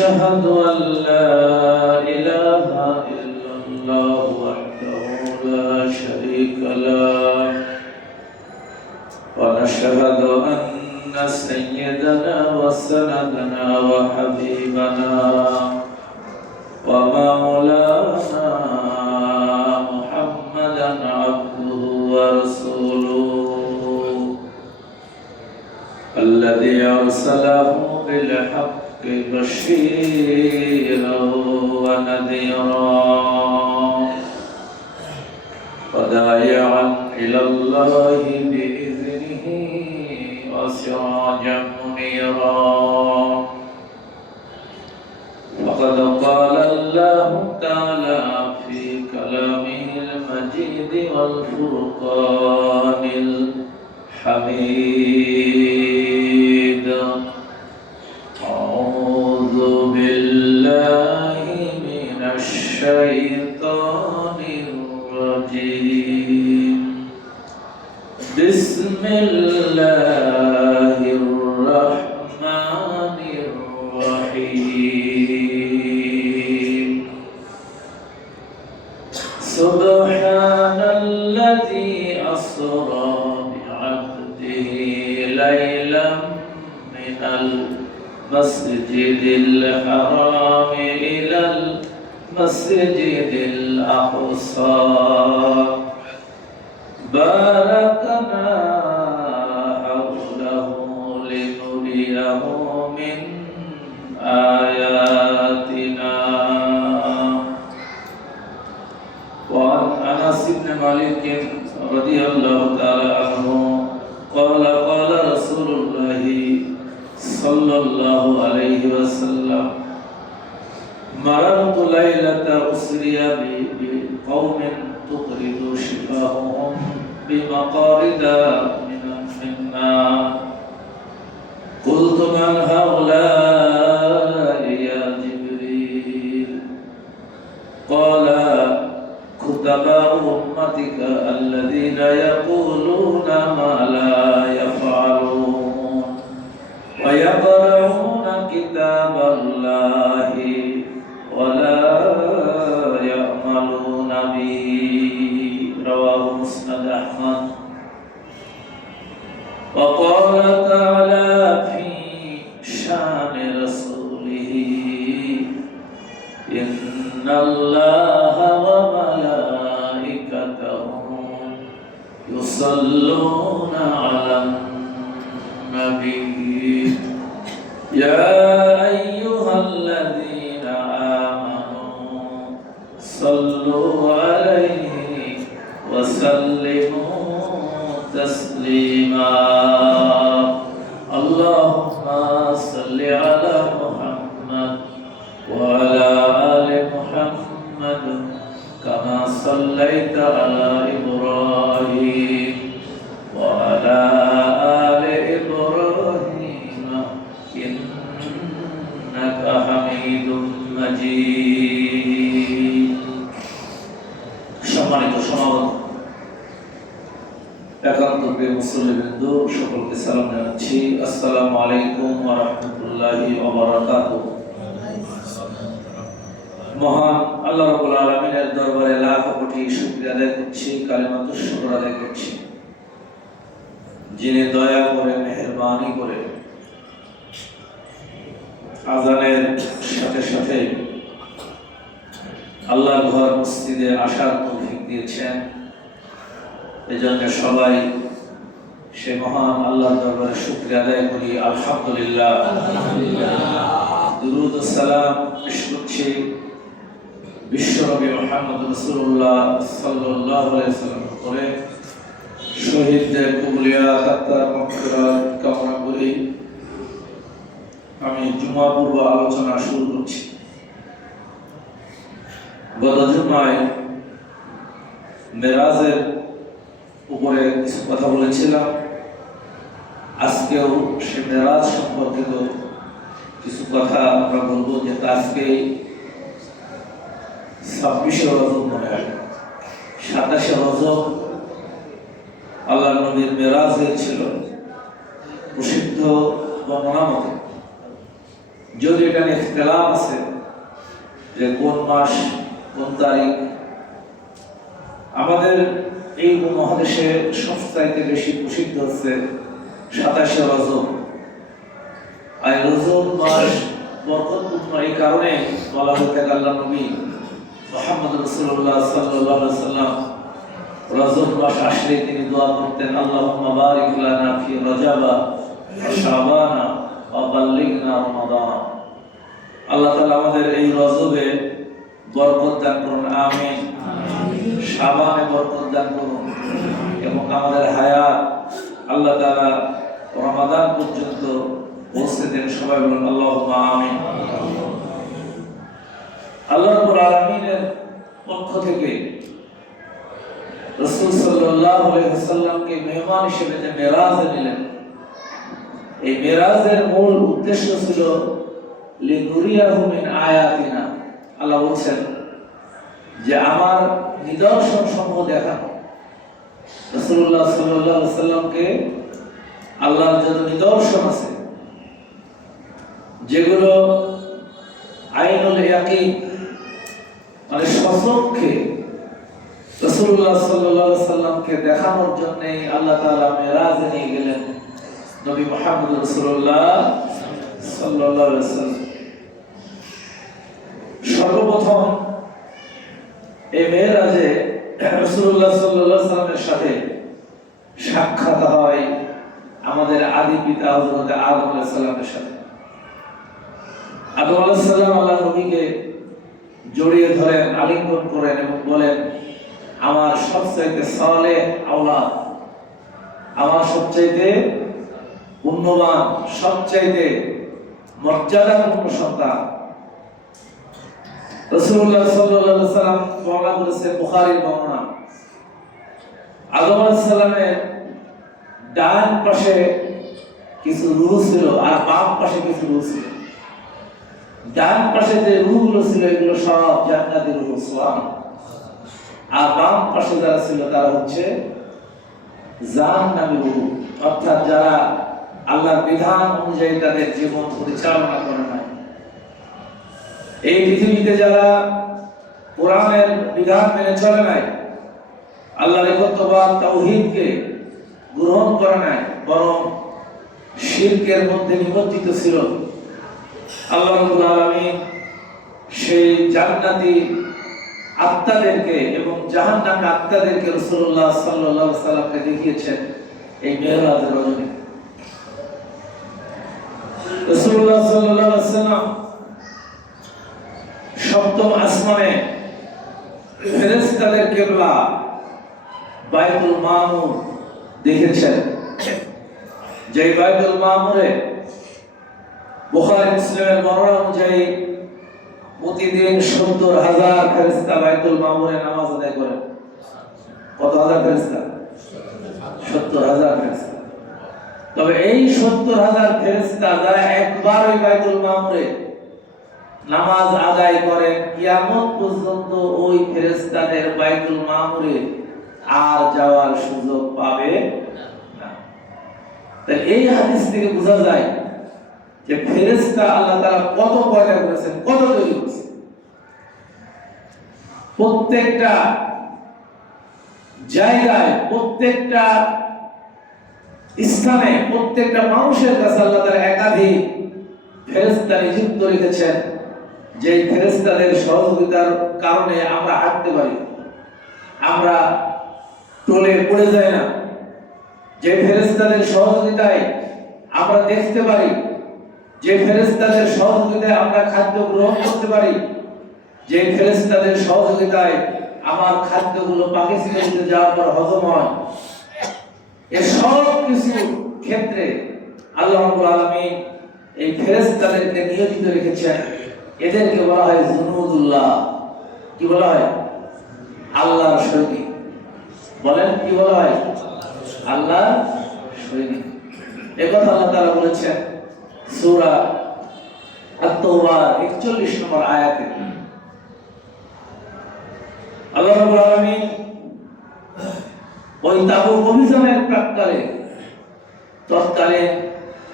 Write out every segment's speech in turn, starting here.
ونشهد أن لا إله إلا الله وحده لا شريك له ونشهد أن سيدنا وسندنا وحبيبنا ومولانا محمدا عبده ورسوله الذي أرسله بالحق بشيرا ونذيرا وداعيا إلى الله بإذنه وسراجا منيرا وقد قال الله تعالى في كلامه المجيد والفرقان الحميد أعوذ بالله من الشيطان الرجيم بسم الله الرحمن الرحيم سبحان الذي أسرى بعبده ليلا من المسجد الحرام إلى المسجد الأقصى باركنا حوله لنريه من آياتنا وعن أنس بن مالك رضي الله تعالى عنه قال قال رسول الله صلى الله عليه وسلم مررت ليلة أسري بقوم تطرد شفاههم بمقارد من نار قلت من هؤلاء يا جبريل قال كتباء أمتك الذين يقولون ما لا يفعلون ويقرؤون كتاب الله ولا يعملون به رواه مسند أحمد وقال تعالى في شان رسوله إن الله وملائكته يصلون على النبي يا أيها الذين آمنوا صلوا عليه وسلموا تسليما اللهم صل على محمد وعلى آل محمد كما صليت على إبراهيم وعلى آل إبراهيم إنك حميد مجيد সম্মানিত সমাগত একান্তপ্রিয় মুসল্লিবৃন্দ সকলকে সালাম জানাচ্ছি আসসালামু আলাইকুম ওয়া রাহমাতুল্লাহি ওয়া বারাকাতুহু মহান আল্লাহ রাব্বুল আলামিনের দরবারে লাখ কোটি শুকরিয়া আদায় করছি কালিমাতুশ শুকর আদায় করছি যিনি দয়া করে মেহেরবানি করে আযানের সাথে সাথে আল্লাহর ঘর মসজিদে আসার তৌফিক দিয়েছেন এজন্য সবাই সে মহান আল্লাহর দরবারে শুকরিয়া আদায় করি আলহামদুলিল্লাহ দুরূদ ও সালাম পেশ করছি বিশ্বনবী মুহাম্মদ রাসূলুল্লাহ সাল্লাল্লাহু আলাইহি ওয়াসাল্লাম করে শহীদদের কবুলিয়াত আত্মার মাগফিরাত কামনা করি আমি জুমা পূর্ব আলোচনা শুরু করছি গত জুমায় মেরাজের উপরে কিছু কথা বলেছিলাম আজকেও সে মেরাজ সম্পর্কিত কিছু কথা আমরা বলবো যে আজকে 26 রজব মনে হয় 27 রজব আল্লাহ নবীর মেরাজ হয়েছিল প্রসিদ্ধ বর্ণনা মতে যদি এটা নিয়ে ইখতিলাফ আছে যে কোন মাস কোন তারিখ, আমাদের এই উপমহাদেশে সবচাইতে বেশি প্রসিদ্ধ হচ্ছে 27শে রজব। আর রজব মাস বরকতপূর্ণ এই কারণে বলা হয়ে থাকে, আল্লাহ নবী মুহাম্মদ রাসূলুল্লাহ সাল্লাল্লাহু আলাইহি ওয়াসাল্লাম রজব মাস আসলে তিনি দোয়া করতেন, আল্লাহুম্মা বারিক লানা ফি রজবা ওয়া শাবানা ওয়া বাল্লিগনা রমাদান। আল্লাহ তাআলা আমাদের এই রজবে বরকত দান করুন, আমিন। শাবানে বরকত দান করুন এবং আমাদের হায়াত আল্লাহ তাআলা রমাদান পর্যন্ত পৌঁছে দেন। সবাই বলুন আল্লাহুম্মা আমিন। আল্লাহ রাব্বুল আলামিনের পক্ষ থেকে রাসূল সাল্লাল্লাহু আলাইহি ওয়াসাল্লামকে মেহমান হিসেবে যে মেরাজে নিলেন, এই মেরাজের মূল উদ্দেশ্য ছিল লিনুরিয়াহু মিন আয়াতিনা। আল্লাহ বলছেন যে আমার নিদর্শন সমূহ দেখানো। রাসূলুল্লাহ সাল্লাল্লাহু আলাইহি ওয়াসাল্লামকে আল্লাহর যত নিদর্শন আছে, যেগুলো আইনুল ইয়াকিন মানে সচক্ষে রাসূলুল্লাহ সাল্লাল্লাহু আলাইহি ওয়াসাল্লামকে দেখানোর জন্য আল্লাহ তাআলা মেরাজে নিয়ে গেলেন নবী মুহাম্মদ রাসূলুল্লাহ সাল্লাল্লাহু আলাইহি ওয়াসাল্লাম। সর্বপ্রথম এই মেরাজে রাসূলুল্লাহ সাল্লাল্লাহু আলাইহি ওয়াসাল্লামের সাথে সাক্ষাৎ হয় আমাদের আদি পিতা হযরত আদম আলাইহিস সালামের সাথে। আদম আলাইহিস সালাম আল্লাহর নবীকে জড়িয়ে ধরেন, আলিঙ্গন করেন এবং বলেন, আমার সবচাইতে সালেহ আওলাদ, আমার সবচাইতে পুণ্যবান, সবচাইতে মর্যাদাপূর্ণ সন্তান। রাসূলুল্লাহ সাল্লাল্লাহু আলাইহি ওয়াসাল্লাম বর্ণনা করেছেন, বুখারীর বর্ণনা, আদম আলাইহিস সালামের ডান পাশে কিছু রূহ ছিল আর বাম পাশে কিছু রূহ ছিল। ডান পাশে যে রূহগুলো ছিল এগুলো সব জান্নাতের রূহ, সুবহানাল্লাহ। আর বাম পাশে যারা ছিল তারা হচ্ছে জাহান্নামী রূহ, অর্থাৎ যারা আল্লাহর বিধান অনুযায়ী তাদের জীবন পরিচালনা করে না। এই পৃথিবীতে যারা কোরআনের বিধান মেনে চলে নাই, আল্লাহর একত্ববাদ তাওহীদকে গ্রহণ করে নাই, বরং শিরকের মধ্যে নিমজ্জিত ছিল, আল্লাহ রাব্বুল আলামিন সেই জান্নাতি আত্মাদেরকে এবং জাহান্নামী আত্মাদেরকে রাসূলুল্লাহ সাল্লাল্লাহু আলাইহি ওয়াসাল্লামকে দেখিয়েছেন এই মেরাজের রজনী। রাসূলুল্লাহ সাল্লাল্লাহু আলাইহি ওয়াসাল্লাম সপ্তম আসমানে ফেরেশতাদের কিবলা বাইতুল মামুর দেখেছেন, যে বাইতুল মামুরে বুখারী মুসলিমের বর্ণনা অনুযায়ী প্রতিদিন ৭০,০০০ ফেরেশতা বাইতুল মামুরে নামাজ আদায় করেন। কত হাজার ফেরেশতা? ৭০,০০০ ফেরেশতা। তবে এই ৭০,০০০ ফেরেশতা যারা একবার ওই বাইতুল মামুরে নামাজ আদায় করেন, কিয়ামত পর্যন্ত ওই ফেরেশতাদের বাইতুল মামুরে আর যাওয়ার সুযোগ পাবে না। তাই এই হাদিস থেকে বোঝা যায় যে ফেরেশতা আল্লাহ তাআলা কত পয়দা করেছেন, কত তৈরি করেছেন। প্রত্যেকটা জায়গায়, প্রত্যেকটা স্থানে, প্রত্যেকটা মানুষের কাছে আল্লাহ তাআলা একাধিক ফেরেশতা নিযুক্ত রেখেছেন, যে ফেরেশতাদের সহযোগিতার কারণে আমরা হাঁটতে পারি, আমরা টলে পড়ে যাই না। যে ফেরেশতাদের সহযোগিতায় আমরা দেখতে পারি, যে ফেরেশতাদের সহযোগিতায় আমরা খাদ্য গ্রহণ করতে পারি, যে ফেরেশতাদের সহযোগিতায় আমার খাদ্যগুলো পাকিস্তানে যাওয়ার পর হজম হয়, এই সব কিছু ক্ষেত্রে আল্লাহ রাব্বুল আলামিন এই ফেরেশতাদেরকে নিয়োজিত রেখেছেন। এদেরকে বলা হয় জুনুদুল্লাহ। কি বলা হয়? আল্লাহর সৈনিক। বলেন কি বলা হয়? আল্লাহর সৈনিক। এই কথা আল্লাহ তাআলা বলেছেন সূরা আত-তাওবার ৪১ নম্বর আয়াতে। আল্লাহ রাব্বুল আলামিন ওই তাবুক অভিযানের প্রাক্কালে তৎকালে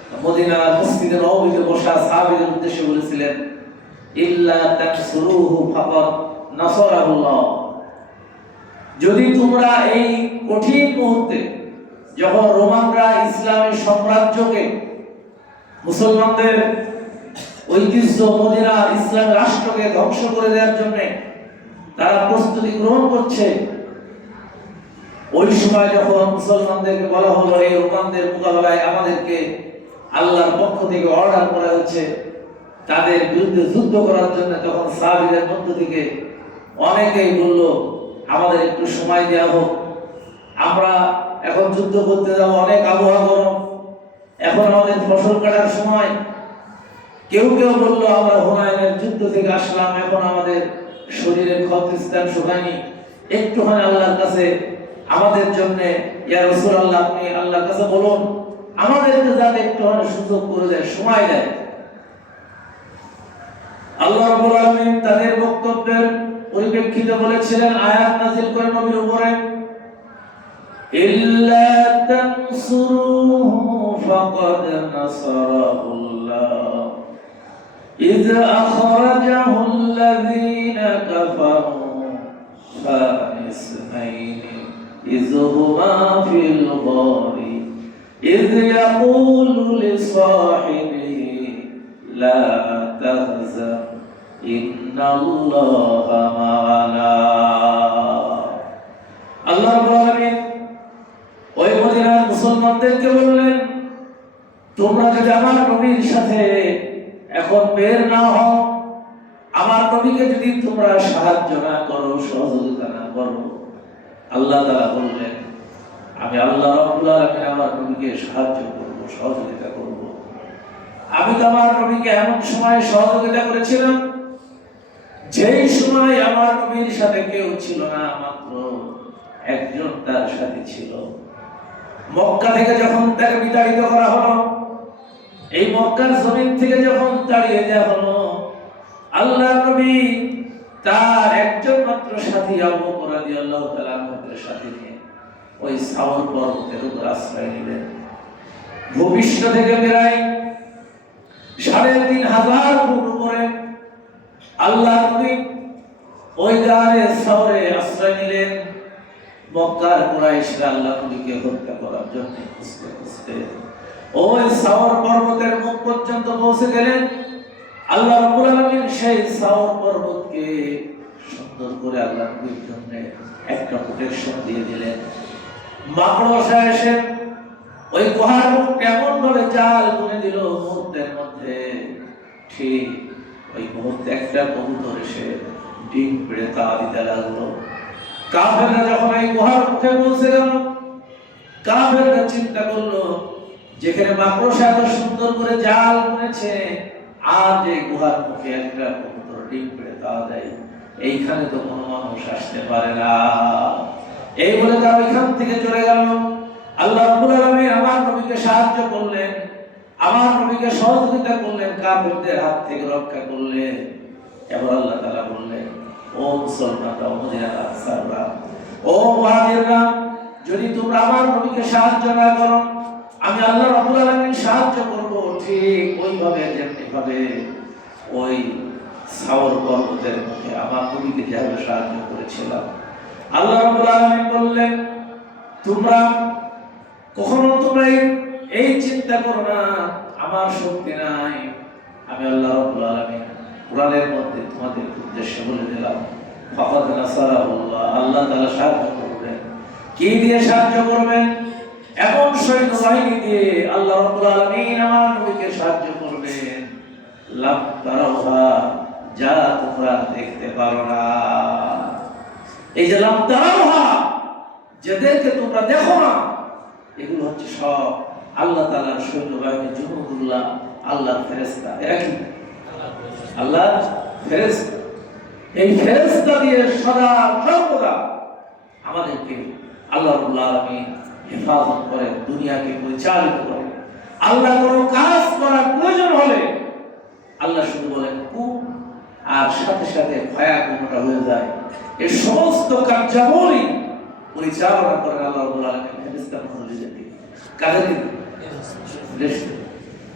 মদিনার মসজিদে নববীতে বসা সাহাবীদের উদ্দেশ্যে বলেছিলেন, ইল্লা তানসুরুহু ফাকাদ নাসারাহুল্লাহ। যদি তোমরা এই কঠিন মুহূর্তে, যখন রোমানরা ইসলামের সাম্রাজ্যকে, মুসলমানদের ঐতিহ্য মদিনা ইসলাম রাষ্ট্রকে ধ্বংস করে দেওয়ার জন্য তারা প্রস্তুতি গ্রহণ করছে, ওই সময় যখন মুসলমানদেরকে বলা হলো এই রোমানদের মোকাবেলায় আমাদেরকে আল্লাহর পক্ষ থেকে অর্ডার করা হচ্ছে তাদের বিরুদ্ধে যুদ্ধ করার জন্য, তখন সাহাবীদের মধ্য থেকে অনেকেই বলল, আমাদের একটু সময় দেওয়া হোক, আমরা এখন যুদ্ধ করতে যাব, অনেক আবহাওয়া গরম, এখন আমাদের ফসল কাটার সময়। কেউ কেউ বলল, আমরা হুনাইনের যুদ্ধ থেকে আসলাম, এখন আমাদের শরীরের ক্ষতস্থান শুকায়নি, একটুখানি আল্লাহর কাছে আমাদের জন্য, ইয়া রাসূলুল্লাহ, আপনি আল্লাহর কাছে বলুন আমাদেরকে যাতে একটুখানি সুযোগ করে দেয়, সময় দেয়। আল্লাহ রাব্বুল আলামিন তাদের বক্তব্যের পরিপ্রেক্ষিতে বলেছিলেন, আয়াত নাযিল করে নবীর উপরে, ইল্লা তানসুরুহু ফাকাদ নাসারাহুল্লাহ ইয আখরাজাহুল্লাযীনা কাফারু ফানিসমাইনি ইয হুমা ফিল গারি ইয ইয়াকুলু লিসাহিবিহি লা তাহজান ইন্নাল্লাহা মা'ানা। আল্লাহ রাব্বুল আলামিন ওই মদিনার মুসলমানদেরকে বললেন, তোমরা যদি আমার নবীর সাথে এখন বের না হও, আমার নবীকে যদি তোমরা সাহায্য না করো, সহযোগিতা না করো, আল্লাহ তাআলা বললেন, আমি আল্লাহ রাব্বুল আলামিন আমার নবীকে সাহায্য করব, সহযোগিতা করব। আমি তো আমার নবীকে এমন সময় সহযোগিতা করেছিলাম যেই সময় আমার নবীর সাথে কেউ ছিল না, মাত্র একজন তার সাথে ছিল। মক্কা থেকে যখন তাকে বিতাড়িত করা হলো, এই মক্কার জমিন থেকে যখন তাড়িয়ে দেওয়া হলো, আল্লাহ নবী তার একজন মাত্র সাথী আবু বকর রাদিয়াল্লাহু তাআলা আনহুর সাথে নিয়ে ওই সাওর পর্বতের উপর আশ্রয় নিলেন। ভূপৃষ্ঠ থেকে প্রায় ৩,৫০০ ফুট উপরে আল্লাহ নবী ওই গায়ে সাওরে আশ্রয় নিলেন। মক্কার কুরাইশরা আল্লাহ নবীকে হত্যা করার জন্য খুঁজতে খুঁজতে ওই সাওর পর্বতের মুখ পর্যন্ত পৌঁছে গেলেন। আল্লাহ রাব্বুল আলামিন সেই সাওর পর্বতকে সুন্দর করে আল্লাহ নবীর জন্য একটা প্রোটেকশন দিয়ে দিলেন। মাকড়সা এসে ওই গুহার মুখ কেমন ভাবে জাল বুনে দিল মুহূর্তের মধ্যে, ঠিক ওই মুহূর্তে একটা কবুতর এসে ডিম পেড়ে তা দিতে লাগলো। কাফেররা যখন এই গুহার মুখে পৌঁছে গেল, কাফেররা চিন্তা করলো, যেখানে মাকড়সা এত সুন্দর করে জাল বুনেছে, আর যে গুহার মুখে একটা কবুতর ডিম পেড়ে তা দেয়, এইখানে তো কোনো মানুষ আসতে পারে না। এই বলে তারা ওইখান থেকে চলে গেল। আল্লাহ রাব্বুল আলামিন আমার নবীকে সাহায্য করলেন, আমার নবীকে সহযোগিতা করলেন, কাফেরদের হাত থেকে রক্ষা করলেন। এবার আল্লাহ তাআলা বললেন, ও মুসলমানরা, মদিনার আনসাররা, ও মুহাজিররা, যদি তোমরা আমার নবীকে সাহায্য না করো, আমি আল্লাহ রাব্বুল আলামিন সাহায্য করব ঠিক ওইভাবে, যেমনি ভাবে ওই সাওর পর্বতের মুখে আমার নবীকে যেভাবে সাহায্য করেছিলাম। আল্লাহ রাব্বুল আলামিন বললেন, তোমরা কখনো এই চিন্তা করো না আমার শক্তি নাই। আমি আল্লাহ রাব্বুল আলামিন কোরআনের মধ্যে তোমাদের উদ্দেশ্যে বলে দিলাম, ফাকাদ নাসারাহুল্লাহ, আল্লাহ তাআলা সাহায্য করবেন। কি দিয়ে সাহায্য করবেন? এমন সৈন্যবাহিনী দিয়ে আল্লাহ রাব্বুল আলামিন আমার নবীকে সাহায্য করবেন, লাম তারাউহা, যা তোমরা দেখতে পারো না। এই যে লাম তারাউহা, যাদেরকে তোমরা দেখো না, এগুলো হচ্ছে সব আল্লাহ তাআলার সৈন্যবাহিনী, জুনুদুল্লাহ, আল্লাহর ফেরেশতা। এরা কি? আল্লাহর ফেরেশতা। এই ফেরেশতা দিয়ে সদা সর্বদা আমাদেরকে আল্লাহ রাব্বুল আলামিন হেফাজত করেন, দুনিয়াকে পরিচালিত করেন। আল্লাহ কোনো কাজ করার প্রয়োজন হলে আল্লাহ শুধু বলেন কুম, আর সাথে সাথে ফায়াকুনটা হয়ে যায়। এই সমস্ত কার্যাবলী পরিচালনা করেন আল্লাহ রাব্বুল আলামিন ফেরেশতা মণ্ডলী দিয়ে। কাদের দিয়ে?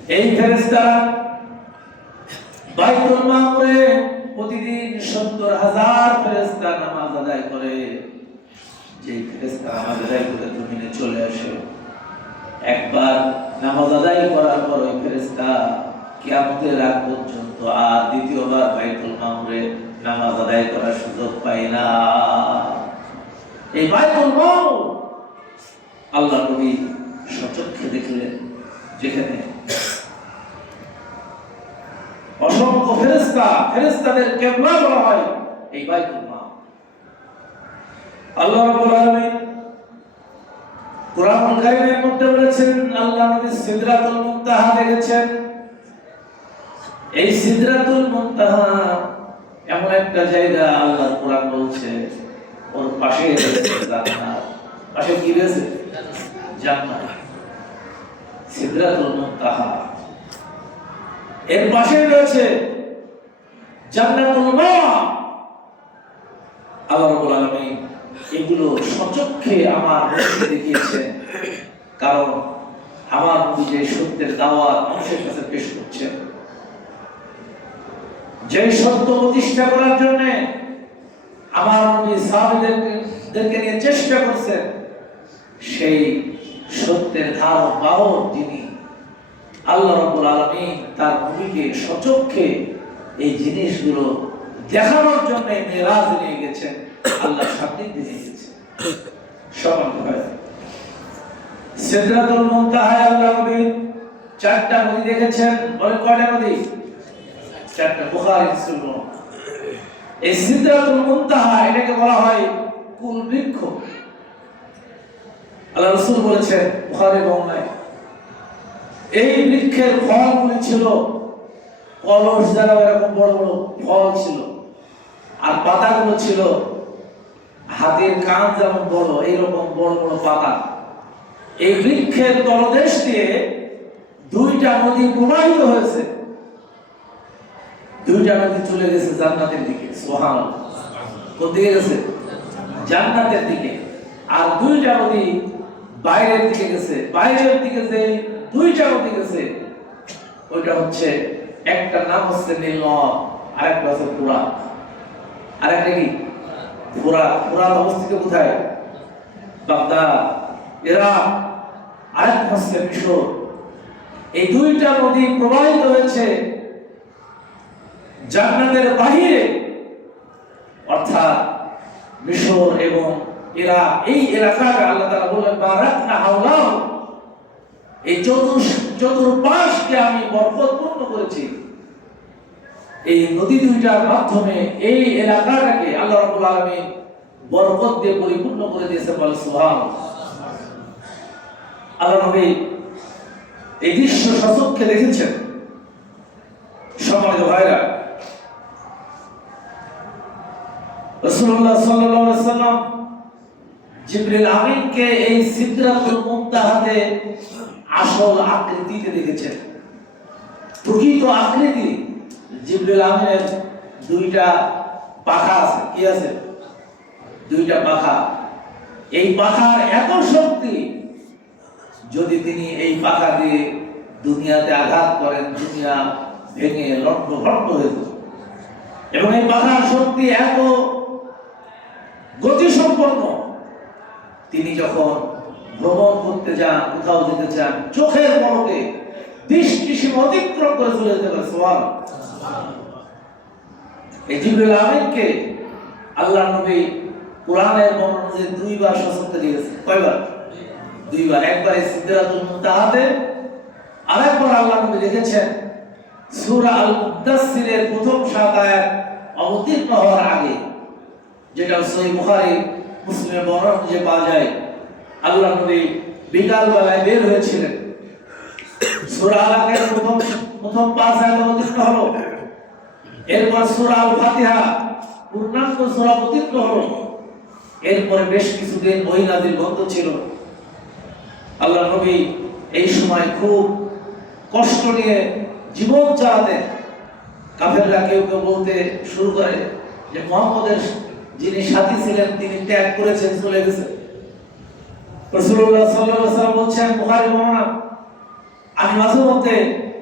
এই ফেরেশতারা বাইতুল মামুরে প্রতিদিন ৭০,০০০ ফেরেশতা নামাজ আদায় করে। যে ফেরেশতা নামাজ আদায় করে জমিনে চলে আসে, একবার নামাজ আদায় করার পর ওই ফেরেশতা কিয়ামতের আগ পর্যন্ত আর দ্বিতীয়বার বাইতুল মামুরে নামাজ আদায় করার সুযোগ পায় না। এই বাইতুল মামুর আল্লাহ নবী সচক্ষে দেখলেন, যেখানে অসংখ্য ফেরেশতা, ফেরেশতাদের কিবলা বলা হয় এই বাইতুল মামুর। আল্লাহ রাব্বুল আলামিন কুরআনুল কারীমের মধ্যে বলেছেন, আল্লাহ নবী সিদরাতুল মুনতাহা দেখেছেন। এই সিদরাতুল মুনতাহা এমন একটা জায়গা, আল্লাহ কুরআন বলছে ওর পাশে জান্নাত। পাশে কি রয়েছে? জান্নাত। সিদরাতুল মুনতাহা এর পাশে রয়েছে জান্নাতুল মাওয়া। আল্লাহ রাব্বুল আলামিন এগুলো সচক্ষে আমার নবীকে দেখিয়েছেন, কারণ আমার নবী যে সত্যের দাওয়াত মানুষের কাছে পেশ করছেন, যে সত্য প্রতিষ্ঠা করার জন্য আমার নবী সাহাবীদেরকে নিয়ে চেষ্টা করছেন, সেই সত্যের ধারক বাহক যিনি আল্লাহ রাব্বুল আলামিন তার নবীকে সচক্ষে এই জিনিসগুলো দেখানোর জন্য মেরাজে নিয়ে গেছেন, আল্লাহ সান্নিধ্যে নিয়ে গেছেন। সম্মানিত ভাই, সিদরাতুল মুনতাহায় আল্লাহ নবী 4টা নদী দেখেছেন। বলেন কয়টা নদী? 4টা। বুখারী মুসলিম। এই সিদরাতুল মুনতাহা এটাকে বলা হয় কুল বৃক্ষ। আল্লাহ রাসূল বলেছেন বুখারী বর্ণনায়, এই বৃক্ষের ফলগুলি ছিল কলস দ্বারা এরকম বড় বড় ফল ছিল, আর পাতাগুলো ছিল হাতের কান যেমন বড়, এইরকম বড় বড় পাতা। এই বৃক্ষের তলদেশ দিয়ে 2টা নদী প্রবাহিত হয়েছে। 2টা নদী চলে গেছে জান্নাতের দিকে। সুবহানাল্লাহ। কোন দিকে গেছে? জান্নাতের দিকে। আর 2টা নদী বাইরের দিকে গেছে। বাইরের দিকে যে 2টা নদী গেছে, ওইটা হচ্ছে, একটা নাম হচ্ছে নীল, আর একটা হচ্ছে ফুরাত। আর একটা কি? ফুরাত। ফুরাত অবস্থিত কোথায়? Baghdad, Iraq. আর একটা হচ্ছে মিশর। এই 2টা নদী প্রবাহিত হয়েছে জান্নাতের বাহিরে, অর্থাৎ মিশর এবং ইরাক। এই এলাকাকে আল্লাহ তাআলা বলেন বারাকনা হাওলাহু, এই চতুর্পাশকে আমি বরকতপূর্ণ করেছি। এই নদী 2টার মাধ্যমে এই এলাকাটাকে আল্লাহ রাব্বুল আলামিন বরকত দিয়ে পরিপূর্ণ করে দিয়েছে। বলে সুবহানাল্লাহ। আল্লাহ নবী এই দৃশ্য সচক্ষে দেখেছেন। সম্মানিত ভাইরা, রাসূলুল্লাহ সাল্লাল্লাহু আলাইহি ওয়াসাল্লাম জিবরিল আমিনকে এই সিদরাতুল মুনতাহাতে আসল আকৃতিতে দেখেছেন। প্রকৃত আকৃতি জিবরিল আমিনের 2টা পাখা আছে। কি আছে? 2টা পাখা। এই পাখার এত শক্তি, যদি তিনি এই পাখা দিয়ে দুনিয়াতে আঘাত করেন, দুনিয়া ভেঙে লণ্ডভণ্ড হয়ে যাবে। এবং এই পাখার শক্তি এত গতিসম্পন্ন, তিনি যখন ভ্রমণ করতে যান, কোথাও যেতে চান, চোখের পলকে দৃষ্টি সীমা অতিক্রম করে চলে যেতে পারে। সুবহানাল্লাহ। এই জিবরিল আমিনকে আল্লাহ নবী কুরআনের বর্ণনায় 2বার সচক্ষে দিয়েছেন। কয়বার? 2বার। একবার সিদরাতুল মুনতাহাতে, আরেকবার আল্লাহ নবী দেখেছেন সূরা আল মুদাসসিরের প্রথম 7 আয়াত অবতীর্ণ হওয়ার আগে, যেটা সহিহ বুখারী মুসলিমের বর্ণনা যে পাওয়া যায়। আল্লাহ নবী বিকাল বেলায় বের হয়েছিলেন। সূরা আলাকের প্রথম 5 আয়াত অবতীর্ণ হলো। এরপর সূরা আল ফাতিহা পূর্ণাঙ্গ সূরা অবতীর্ণ হলো। এরপরে বেশ কিছুদিন ওহী নাযিল বন্ধ ছিল। আল্লাহ নবী এই সময় খুব কষ্ট নিয়ে জীবন চালাতেন। কাফেররা কেউ কেউ বলতে শুরু করে যে মুহাম্মদের যিনি সাথী ছিলেন তিনি ত্যাগ করেছেন, চলে গেছেন। রাসূলুল্লাহ সাল্লাল্লাহু আলাইহি ওয়াসাল্লাম বলছেন, বুখারী বর্ণনা, আমি মাঝে মধ্যে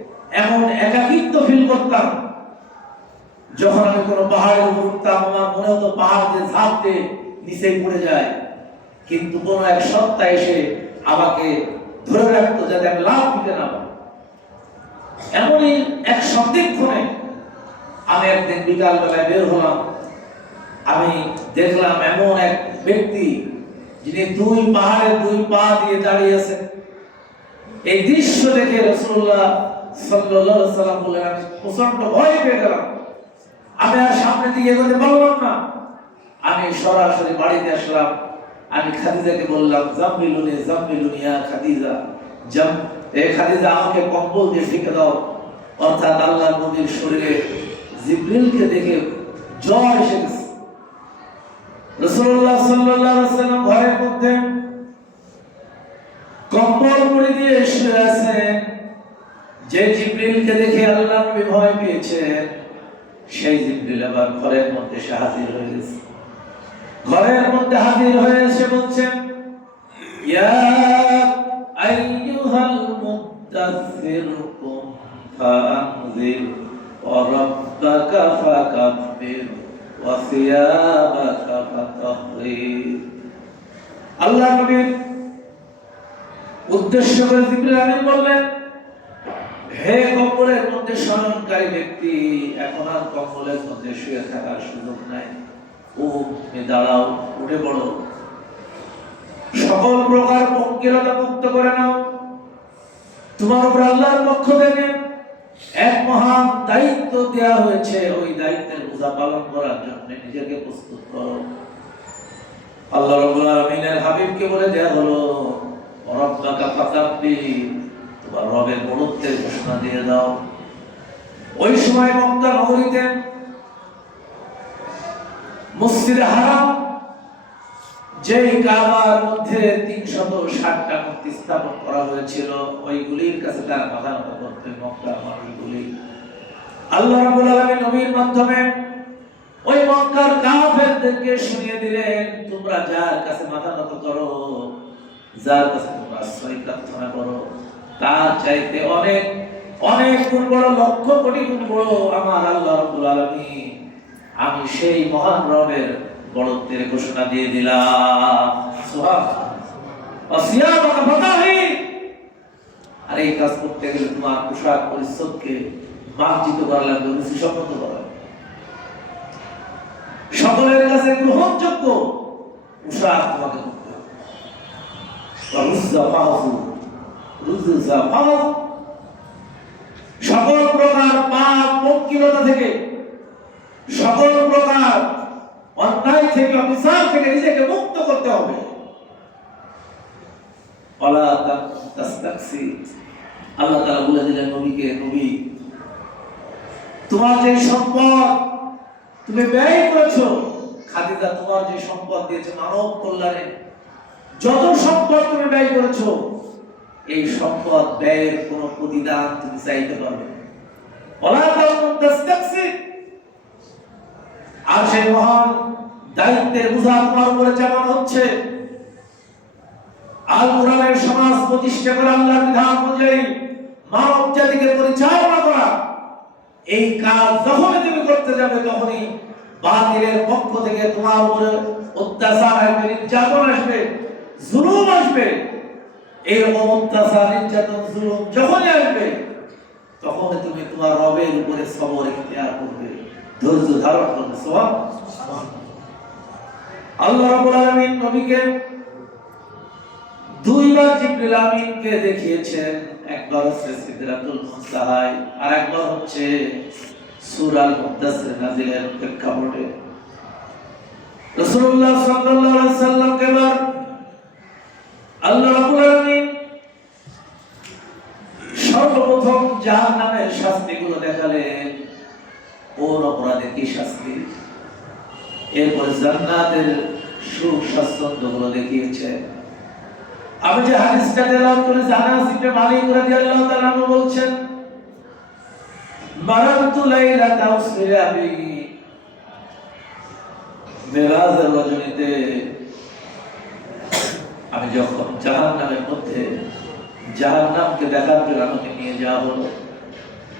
এমন একাকিত্ব ফিল করতাম। যখন আমি কোনো পাহাড়ের উপর উঠতাম আমার মনে হতো পাহাড় দিয়ে ঝাঁপ দিয়ে নিচে পড়ে যায়, কিন্তু কোনো এক সত্তা এসে আমাকে ধরে রাখতো যাতে আমি লাভ দিতে না পারি। এমনই এক সন্ধিক্ষণে আমি একদিন বিকাল বেলায় বের হলাম। আমি দেখলাম এমন এক ব্যক্তি যিনি দুই পাহাড়ের দুই পা দিয়ে দাঁড়িয়ে আছেন। এই দৃশ্য দেখে রাসূলুল্লাহ সাল্লাল্লাহু আলাইহি ওয়াসাল্লাম বললেন, আমি প্রচন্ড ভয় পেয়ে গেলাম। আমি আর সামনের দিকে এগোতে পারলাম না। আমি সরাসরি বাড়িতে আসলাম। আমি খাদিজাকে বললাম, জাম্মিলুনি জাম্মিলুনি ইয়া খাদিজা, খাদিজা আমাকে কম্বল দিয়ে ঢেকে দাও। অর্থাৎ আল্লাহর নবীর শরীরে জিবরিলকে দেখে জ্বর এসে গেছে। রাসূলুল্লাহ সাল্লাল্লাহু আলাইহি ওয়াসাল্লাম ঘরের মধ্যে কম্বল মুড়ি দিয়ে শুয়ে আছেন। যে জিবরিলকে দেখে আল্লাহর নবী ভয় পেয়েছেন, সেই জিবরিল আবার ঘরের মধ্যে হাজির হয়ে গেছে। ঘরের মধ্যে হাজির হয়ে এসে বলছেন, ইয়া আইয়ুহাল মুদাসসির কুম ফাআনজির ওয়া রাব্বাকা ফাকাব্বির ওয়া সিয়াবাকা ফাতাহহির। আল্লাহর নবীর উদ্দেশ্য করে জিবরিল আমিন বললেন, হে কম্বলের মধ্যে শয়নকারী ব্যক্তি, এখন আর কম্বলের মধ্যে শুয়ে থাকার সুযোগ নাই। তুমি দাঁড়াও, উঠে পড়ো, সকল প্রকার পঙ্কিলতা মুক্ত করে নাও। তোমার উপর আল্লাহর পক্ষ থেকে এক মহান দায়িত্ব দেওয়া হয়েছে, ওই দায়িত্বের বোঝা পালন করার জন্য নিজেকে প্রস্তুত করো। আল্লাহ রাব্বুল আলামিনের হাবিবকে বলে দেয়া হলো, রব্বাকা ফাকাব্বির, তোমার রবের বড়ত্বের ঘোষণা দিয়ে দাও। ওই সময় মক্কা নগরীতে মসজিদে হারাম, যেই কাবার মধ্যে ৩৬০টা মূর্তি স্থাপন করা হয়েছিল, ওইগুলির কাছে তারা মাথা নত করতেন মক্কার মানুষগুলি। আল্লাহ রাব্বুল আলামিন নবীর মাধ্যমে ওই মক্কার কাফেরদেরকে শুনিয়ে দিলেন, তোমরা যার কাছে মাথা নত করো, যার কাছে তোমরা আশ্রয় প্রার্থনা করো, তার চাইতে অনেক অনেক গুণ বড়, লক্ষ কোটি গুণ বড় আমার আল্লাহ রাব্বুল আলামিন। আমি সেই মহান রবের বড়ত্বের ঘোষণা দিয়ে দিলাম। আর এই কাজ করতে গেলে তোমার পোশাক পরিচ্ছদকে মার্জিত করা লাগবে, রুচিসম্মত করা, সকলের কাছে গ্রহণযোগ্য পোশাক তোমাকে করতে হবে। সকল প্রকার পাপ পঙ্কিলতা থেকে, সকল প্রকার অন্যায় থেকে, অবিচার থেকে নিজেকে মুক্ত করতে হবে। আল্লাহ তাআলা বলে দিলেন নবীকে, নবী, তোমার যে সম্পদ তুমি ব্যয় করেছো, খাদিজা তোমার যে সম্পদ দিয়েছে মানব কল্যাণে, যত সম্পদ তুমি ব্যয় করেছো, এই সম্পদ ব্যয়ের কোনো প্রতিদান তুমি চাইতে পারবে না। আর সেই মহান দায়িত্বের বোঝা তোমার উপরে চাপানো হচ্ছে। আল কোরআনের সমাজ প্রতিষ্ঠা করা, আল্লাহর বিধান অনুযায়ী মানব জাতিকে পরিচালনা করা, এই কাজ যখনই তুমি করতে যাবে, তখনই বাতিলের পক্ষ থেকে তোমার উপরে অত্যাচার আসবে, নির্যাতন আসবে, জুলুম আসবে। এরকম অত্যাচার, নির্যাতন, জুলুম যখনই আসবে, তখন তুমি তোমার রবের উপরে সবর ইখতিয়ার করবে, ধৈর্য ধারণ করবে। সুবহানাল্লাহ। আল্লাহ রাব্বুল আলামিন নবীকে দুইবার জিবরিল আমিনকে দেখিয়েছেন, একবার হচ্ছে সিদরাতুল মুনতাহায়, আর একবার হচ্ছে সূরা আল মুদাসসির নাজিলের প্রেক্ষাপটে। রাসূলুল্লাহ সাল্লাল্লাহু আলাইহি ওয়াসাল্লামকে এবার আল্লাহ রাব্বুল আলামিন সর্বপ্রথম জাহান্নামের শাস্তিগুলো দেখালেন, কোন অপরাধে কি শাস্তি, এরপরে জান্নাতের সুখ স্বাচ্ছন্দ্যগুলো দেখিয়েছে। আমি যে হাদিসটা তেলাওয়াত করেছি, আনাস ইবনে মালিক রাদিয়াল্লাহু তাআলা আনহু বলছেন, মারাতু লাইলাতা উসরিয়া বিহি, মেরাজের রজনীতে আমি যখন জাহান্নামের মধ্যে জাহান্নামকে দেখার জন্য আমাকে নিয়ে যাওয়া হলো,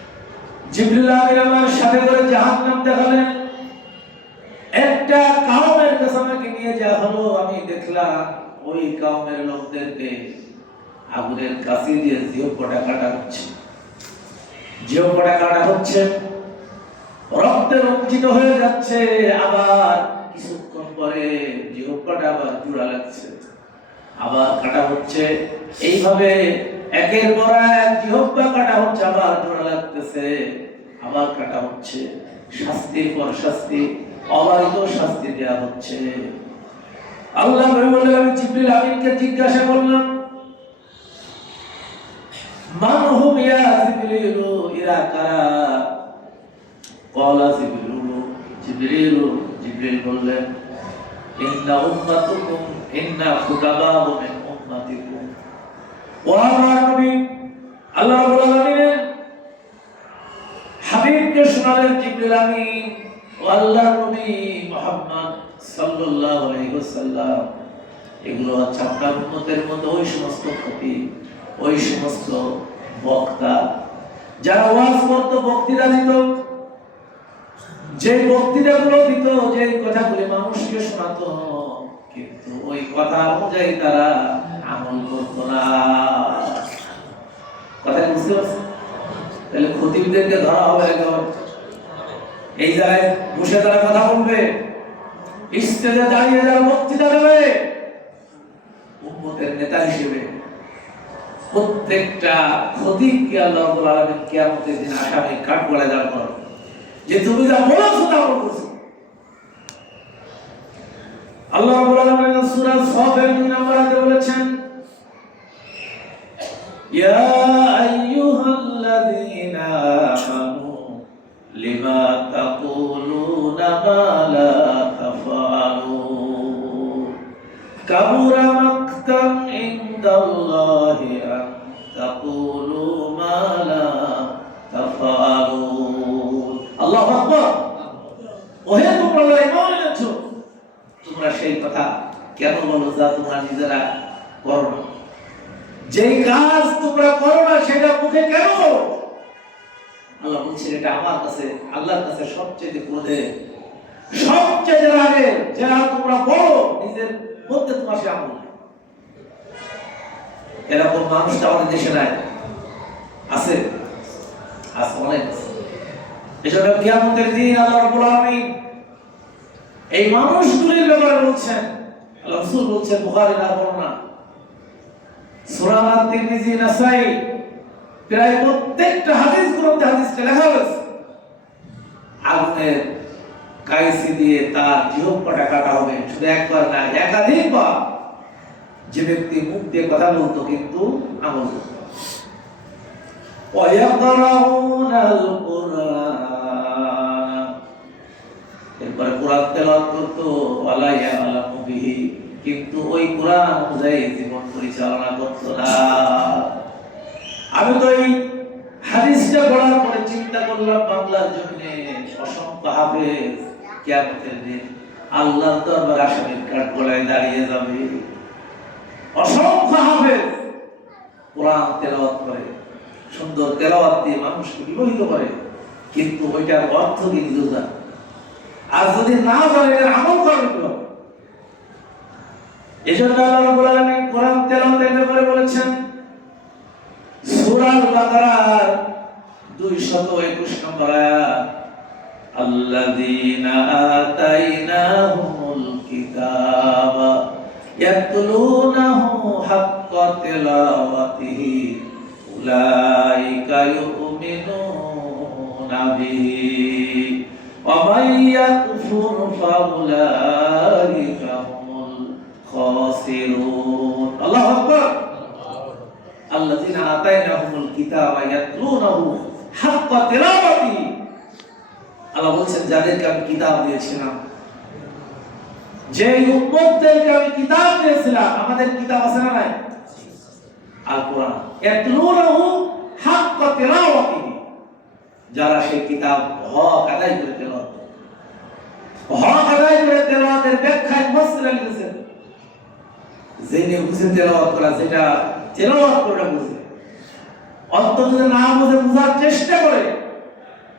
জিবরিল আমিন আমার সাথে করে জাহান্নাম দেখালেন। একটা কওমের কাছে আমাকে নিয়ে যাওয়া হলো। আমি দেখলাম ওই কওমের লোকদেরকে আগুনের কাছে দিয়ে জিহ্বাটা কাটা হচ্ছে, জিহ্বাটা কাটা হচ্ছে, রক্তে রঞ্জিত হয়ে যাচ্ছে। আবার কিছুক্ষণ পরে জিহ্বাটা আবার জোড়া লাগছে, আবার কাটা হচ্ছে। এইভাবে একের পর এক জিহ্বা কাটা হচ্ছে, আবার জোড়া লাগতেছে, আবার কাটা হচ্ছে। শাস্তির পর শাস্তি, অবারিত শাস্তি দেওয়া হচ্ছে। আল্লাহ বললেন, আমি জিবরিল আমিনকে জিজ্ঞাসা করলাম, মান হুম ইয়া জিবরিল, ইরা কারা? ক্বালা জিবরিল, জিবরিল বললেন, ইন্না উম্মাতুকুম, ইন্না খুতাবাউ মিন উম্মাতিকুম। ও আমার নবী, আল্লাহ রাব্বুল আলামিন হাবিবকে শোনালেন জিবরিল আমিন ও আল্লাহর নবী মুহাম্মদ সাল্লাল্লাহু আলাইহি ওয়াসাল্লাম, এগুলো হচ্ছে আপনার উম্মতের মধ্যে ওই সমস্ত খতিব, ওই সমস্ত বক্তা যারা ওয়াজ করত, বক্তৃতা দিত, যে বক্তৃতাগুলো দিত, যে কথাগুলি মানুষকে শোনাতো, কিন্তু ওই কথা অনুযায়ী তারা আমল করত না। কথা বুঝতে পারছেন? তাহলে খতিবদেরকে ধরা হবে একবার, এই জায়গায় বসে তারা কথা বলবে, স্টেজে দাঁড়িয়ে যারা বক্তৃতা দেবে, উম্মতের নেতা হিসেবে প্রত্যেকটা খতিবকে আল্লাহ রাব্বুল আলামিন কিয়ামতের দিন আসামি কাঠগড়ায় দাঁড় করাবেন, যে তুমি যা বলেছো তা বলছো। আল্লাহ রাব্বুল আলামিন সূরা সাফের 2 নম্বর আয়াতে বলেছেন, ইয়া আইয়ুহাল্লাযীনা আমানু লিমা তাকুলুনা মা লা তাফআলুন কাবুরা মাকতান ইনদাল্লাহি আন তাকুলু মা লা তাফআলুন। আল্লাহু আকবার। ওহে তোমরা ঈমান এনেছো, তোমরা সেই কথা কেন বলো যা তোমরা নিজেরা করো না? যেই কাজ তোমরা করো না সেটা মুখে কেন বলো? আল্লাহ বলছেন এটা আমার কাছে, আল্লাহর কাছে সবচেয়ে ক্রোধে, সবচেয়ে রাগে যারা তোমরা বলো নিজের মধ্যে তোমার সে আমল নাই। এরকম মানুষ তো আমাদের দেশে নাই, আছে আছে অনেক। এজন্য কিয়ামতের দিন আল্লাহ রাব্বুল আলামিন এই মানুষগুলির ব্যাপারে বলছেন, আল্লাহ রাসূল বলছেন বুখারীর বর্ণনা, সূরা তিরমিজি, নাসাই, প্রায় প্রত্যেকটা হাদিস গ্রন্থে হাদিসটা লেখা হয়েছে, আগুনের কাইসি দিয়ে তার জিহ্বাটা কাটা হবে। শুধু একবার না, একাধিকবার। যে ব্যক্তি মুখ দিয়ে কথা বলতো কিন্তু আমল করত। ওয়ায়াকরাউনাল কুরআন, এরপরে কোরআন তেলাওয়াত করতো, ওয়ালা ইয়ালামু বিহি, কিন্তু ওই কোরআন অনুযায়ী জীবন পরিচালনা করত না। আমি তো এই হাদিসটা পড়ার পরে চিন্তা করলাম, বাংলার জমিনে অসংখ্য হাফেজ কিয়ামতের দিন আল্লাহর দরবারে আসামির কাঠগড়ায় দাঁড়িয়ে যাবে। অসংখ্য হাফেজ কোরআন তেলাওয়াত করে, সুন্দর তেলাওয়াত দিয়ে মানুষকে বিমোহিত করে, কিন্তু ওইটার অর্থ কি বুঝে না। আর যদি না জানে এর আমল করবে কিভাবে? এজন্য আল্লাহ রাব্বুল আলামিন কোরআন তেলাওয়াতের ব্যাপারে বলেছেন সূরা আল-বাকারার 221 নম্বর আয়াত, আল্লাযীনা আতাইনাহুমুল কিতাবা ইয়াতলুনাহু হাক্কা তিলাওয়াতিহি উলাইকা ইউমিনুনা বিহি ওয়া মান ইয়াকফুর ফাউলাইকা হুমুল খাসিরুন। আল্লাহু আকবার। আল্লাযীনা আতাইনাহুমুল কিতাবা ইয়াতলুনাহু হাক্কা তিলাওয়াতিহি, আল্লাহ বলছেন যাদেরকে আমি কিতাব দিয়েছিলাম, যে উম্মতদেরকে আমি কিতাব দিয়েছিলাম, আমাদের কিতাব আছে না নাই? আল কোরআন। ইয়াতলুনাহু হাক্কা তিলাওয়াতিহি, যারা সেই কিতাব হক আদায় করে তেলাওয়াত করে, হক আদায় করে তেলাওয়াতের ব্যাখ্যায় মুফাসসিররা লিখেছেন, জেনে বুঝে তেলাওয়াত করা, যেটা তেলাওয়াত করে বুঝে, অন্তত যদি না বুঝে বোঝার চেষ্টা করে,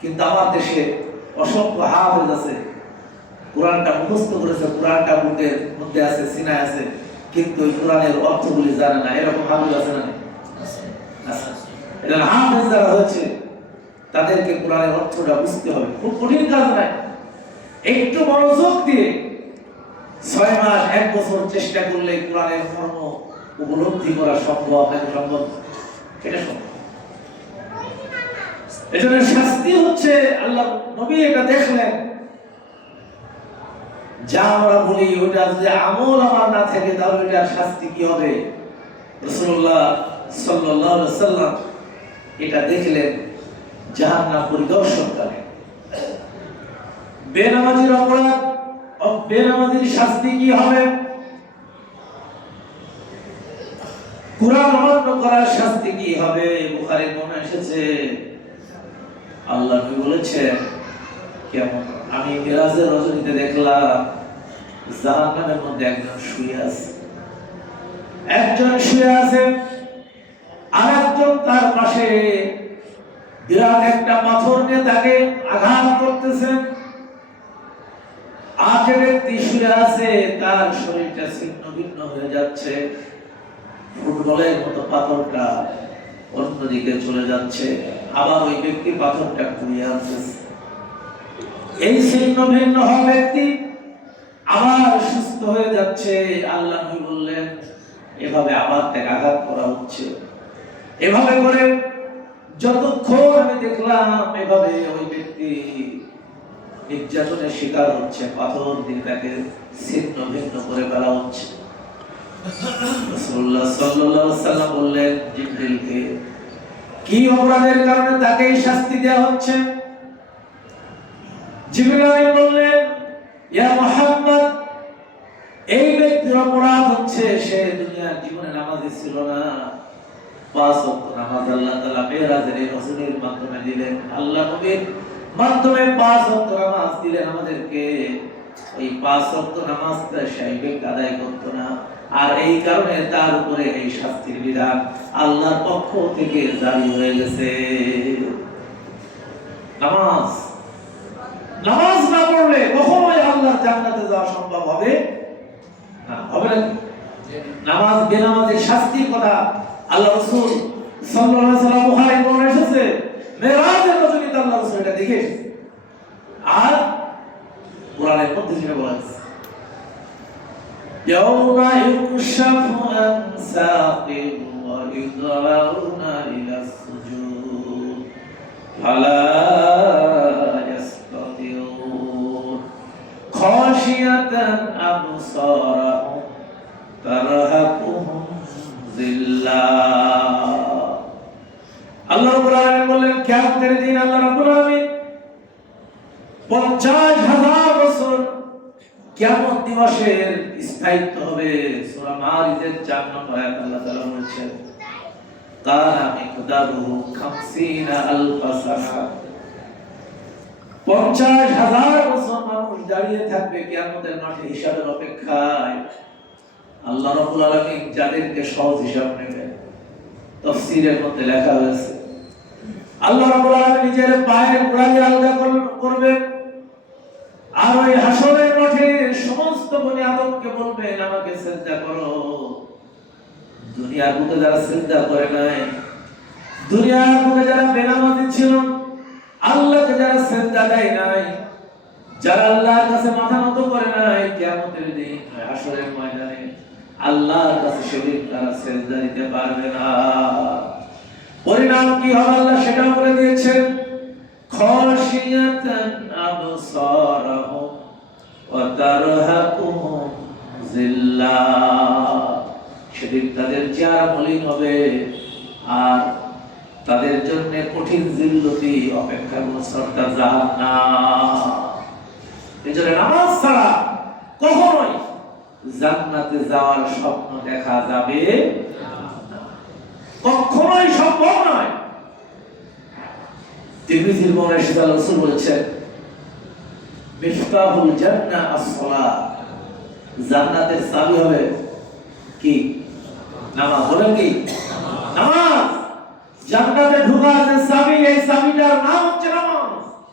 কিন্তু আমার দেশে অসংখ্য হাফেজ আছে, কোরআনটা মুখস্থ করেছে, কোরআনটা বুকের মধ্যে আছে, সিনায় আছে, কিন্তু ওই কোরআনের অর্থগুলি জানে না। এরকম হাফেজ আছে না? এজন্য হাফেজ যারা হয়েছে তাদেরকে কোরআনের অর্থটা বুঝতে হবে। খুব কঠিন কাজ নাই, একটু মনোযোগ দিয়ে 6 মাস 1 বছর চেষ্টা করলে কোরআনের মর্ম উপলব্ধি করা সম্ভব। সম্ভব, এটা সম্ভব। এজন্য শাস্তি হচ্ছে, আল্লাহ নবী এটা দেখলেন, যা আমরা বলি ওটা যদি আমল আমার না থাকে তাহলে এটার শাস্তি কি হবে। রাসূলুল্লাহ সাল্লাল্লাহু আলাইহি ওয়াসাল্লাম এটা দেখলেন জাহান্নাম পরিদর্শনকালে। বেনামাজির অপরাধ, বেনামাজির শাস্তি কি হবে, কুরআন অমান্য করার শাস্তি কি হবে। বুখারীর মনে এসেছে আল্লাহ নবী বলেছেন, কেমন আমি মিরাজের রজনীতে দেখলাম জাহান্নামের মধ্যে একজন শুয়ে আছে, আর একজন তার পাশে বিরাট একটা পাথর নিয়ে তাকে আঘাত করতেছেন। আর যে ব্যক্তি শুয়ে আছে তার শরীরটা ছিন্ন ভিন্ন হয়ে যাচ্ছে, ফুটবলের মতো পাথরটা অন্যদিকে চলে যাচ্ছে, আবার ওই ব্যক্তি পাথরটা কুড়িয়ে আনতেছে। এই ছিন্ন ভিন্ন হওয়া ব্যক্তি আবার সুস্থ হয়ে যাচ্ছে। আল্লাহ নবী বললেন, এভাবে আবার তাকে আঘাত করা হচ্ছে। এভাবে করে যতক্ষণ আমি দেখলাম এভাবে ওই ব্যক্তি নির্যাতনের শিকার হচ্ছে, পাথর দিয়ে তাকে ছিন্ন ভিন্ন করে ফেলা হচ্ছে। রাসূলুল্লাহ সাল্লাল্লাহু আলাইহি ওয়াসাল্লাম বললেন জিবরিলকে, কি অপরাধের কারণে তাকে এই শাস্তি দেওয়া হচ্ছে? জিবরাইল বললেন, ইয়া মুহাম্মদ, এই ব্যক্তির অপরাধ হচ্ছে সে দুনিয়ার জীবনে নামাজি ছিল না। 5 ওয়াক্ত নামাজ আল্লাহ তাআলা মেরাজের রাসূলের মাধ্যমে দিলেন, আল্লাহ নবীর মাধ্যমে 5 ওয়াক্ত নামাজ দিলেন আমাদেরকে। এই 5 ওয়াক্ত নামাজটা সেই ব্যক্তি আদায় করত না, আর এই কারণে তার উপরে এই শাস্তির বিধান আল্লাহর পক্ষ থেকে জারি হয়ে গেছে। নামাজ না পড়লে কখনোই আল্লাহর জান্নাতে যাওয়া সম্ভব হবে না। হবে না? নামাজ বেনামাজের শাস্তির কথা আল্লাহ রাসূল সাল্লাল্লাহু আলাইহি ওয়াসাল্লাম বুখারীতে বর্ণনা এসেছে, মেরাজের রজনীতে আল্লাহ রাসূল এটা দেখে এসেছে। আর কোরআনের মধ্যে যেটা বলা আছে, ইয়াউমা ইউকশাফু আন সাকিন ওয়া ইউদআউনা ইলা সুজুদ ফালা ইয়াসতাতিউন খাশিয়াতান আবসারুহুম তারহাকুহুম জিল্লাহ। আল্লাহ রাব্বুল আলামিন বলেন, কিয়ামতের দিন আল্লাহ রাব্বুল আলামিন 50,000 বছর কিয়ামত দিবসের স্থায়িত্ব হবে। সূরা মারিজের 4 নম্বর আয়াত আল্লাহ তাআলা বলেছেন, কানা মিকদারুহু 50,000 সানা। 50,000 বছর মানুষ দাঁড়িয়ে থাকবে কিয়ামতের মাঠে হিসাবের অপেক্ষায়। আল্লাহ রাব্বুল আলামিন যাদেরকে সহজ হিসাব নেবেন, তাফসীরের মধ্যে লেখা হয়েছে আল্লাহ রাব্বুল আলামিন নিজের পায়ের গোড়ালি আলগা করবেন, আর ওই হাসরের মাঠে সমস্ত বনি আদমকে বলবেন, আমাকে সিজদা করো। দুনিয়ার বুকে যারা সিজদা করে নাই, দুনিয়ার বুকে যারা বেনামাজি ছিল, আল্লাহকে যারা সিজদা দেয় নাই, যারা আল্লাহর কাছে মাথা নত করে নাই, কিয়ামতের দিন হাসরের ময়দানে আল্লাহর কাছে সেদিন তারা সিজদা দিতে পারবে না। পরিণাম কি হবে আল্লাহ সেটাও বলে দিয়েছেন, খাশিয়াতান আবসারুহুম ওয়া তারহাকুহুম জিল্লাহ। সেদিন তাদের চেহারা মলিন হবে আর তাদের জন্য কঠিন জিল্লতি অপেক্ষা করছে, অর্থাৎ জাহান্নাম। এজন্য নামাজ ছাড়া কখনোই জান্নাতে যাওয়ার স্বপ্ন দেখা যাবে না, কখনোই সম্ভব নয়। তিরমিজির বর্ণনায় এসেছে আল্লাহ রাসূল বলেছেন, মিফতাহুল জান্নাহ আস-সালাত, জান্নাতের চাবি হবে কি? নামাজ। বলেন কি? নামাজ। জান্নাতে ঢোকার যে চাবি, এই চাবিটার নাম হচ্ছে নামাজ।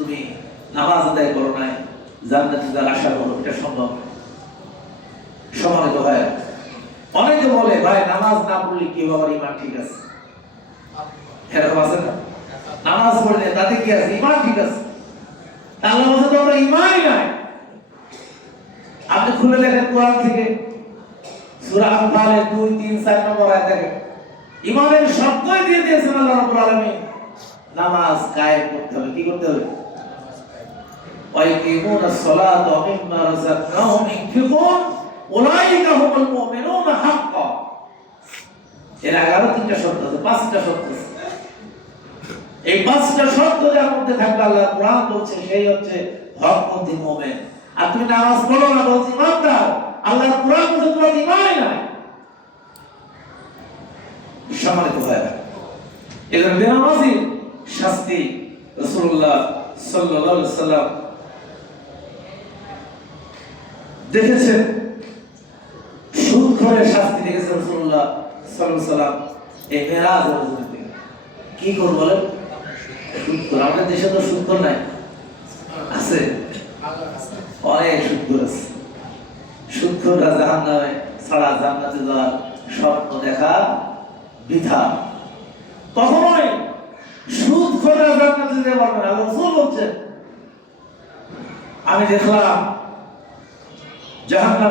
তুমি নামাজ আদায় করো নাই, জান্নাতে যার আশা করো, এটা সম্ভব? সম্মানিত ভাই, অনেকে বলে ভাই নামাজ না পড়লে কি হবে, আমার ইমান ঠিক আছে। এরকম আছে না? নামাজ পড়লে তাতে কি আছে, ইমান ঠিক আছে। আল্লাহ বলছে তো আমরা ইমানই নাই। আপনি খুলে দেখেন কোরআন থেকে সূরা আনফালের 2, 3, 4 নম্বর আয়াত দেখেন, ইমানের শব্দই দিয়ে দিয়েছেন আল্লাহ রাব্বুল আলামিন। নামাজ কায়েম করতে হবে, কি করতে হবে? ওয়াইকিমুনাস সালাতা ওয়া মিম্মা রাযাকনাহুম ইনফিকুন উলাইকা হুমুল মুমিনুনা হাক্কা। এর আগে আরো 3টা শর্ত আছে, 5টা শর্ত আছে। এই 5টা শর্ত যার মধ্যে থাকবে, আল্লাহ কোরআন বলছে সেই হচ্ছে হকপন্থী মুমিন। আর তুমি নামাজ পড়ো না, বলছি ইমান দাও, আল্লাহর কোরআন বলছে তোমার ইমানই নাই। সম্মানিত ভাইরা, এদের বেনামাজি শাস্তি রাসূলুল্লাহ সাল্লাল্লাহু আলাইহি সাল্লাম দেখেছেন, সুদখোরের শাস্তি দেখেছেন রাসূলুল্লাহ সাল্লাল্লাহু আলাইহি সাল্লাম এই মেরাজের মধ্যে। কি করব বলেন? সুদখোর। আমাদের দেশে তো সুদখোর নাই, আছে অনেক সুদখোর আছে। সুদখোররা জাহান্নামে ছাড়া জান্নাতে যাওয়ার স্বপ্ন দেখা বৃথা। কখনোই সুদখোররা জান্নাতে যেতে পারবে না। আল্লাহ রাসূল বলছেন, আমি দেখলাম জাহান্নাম